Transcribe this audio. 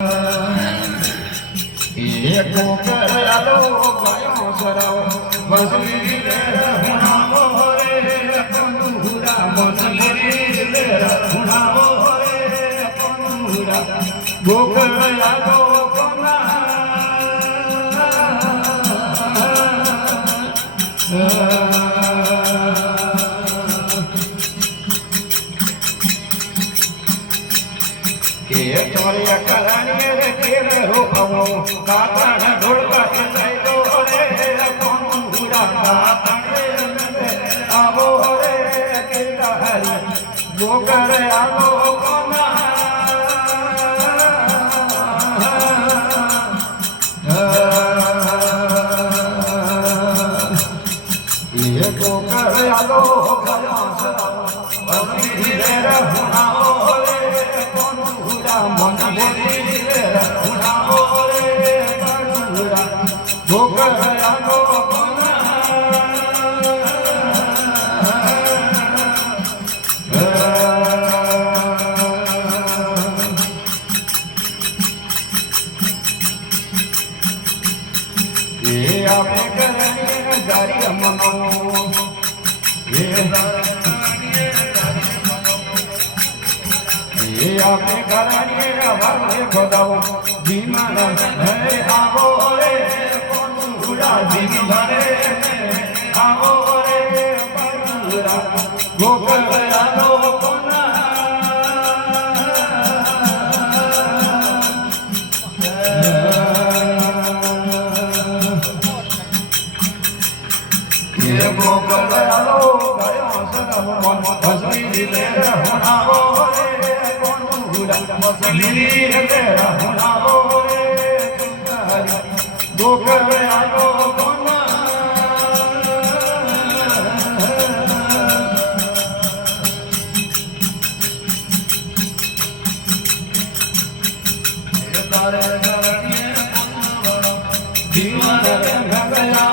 एको करलो गयो सरव बसली रे हुणावो रे कंदूरा बसली रे हुणावो रे कंदूरा गोकरया गो कोना के चोरिया करानी रे केर रोकमो कातण ढोलका के जाइदो रे कंदूरा कातण रे आवो रे के हरि गोकर आवो कोना ये गोकर आवो गया बसली रे हुणाओ रे कंदूरा मन बोली रे हुणाओ रे कंदूरा गोकर आवो कोना ये आपे करनी जारी मनो ये आपे करनी वाले खोदाओ दीवाना है आवो रे कंदूरा दीवाने आवो रे कंदूरा गोकर आवो कोना ये गोकर आवो गयो सरव मन बसली रे हुणावो रे कंदूरा बसली रे हुणावो रे हरि गोकर आवो कोना तारे करनिए दीवाना रे गया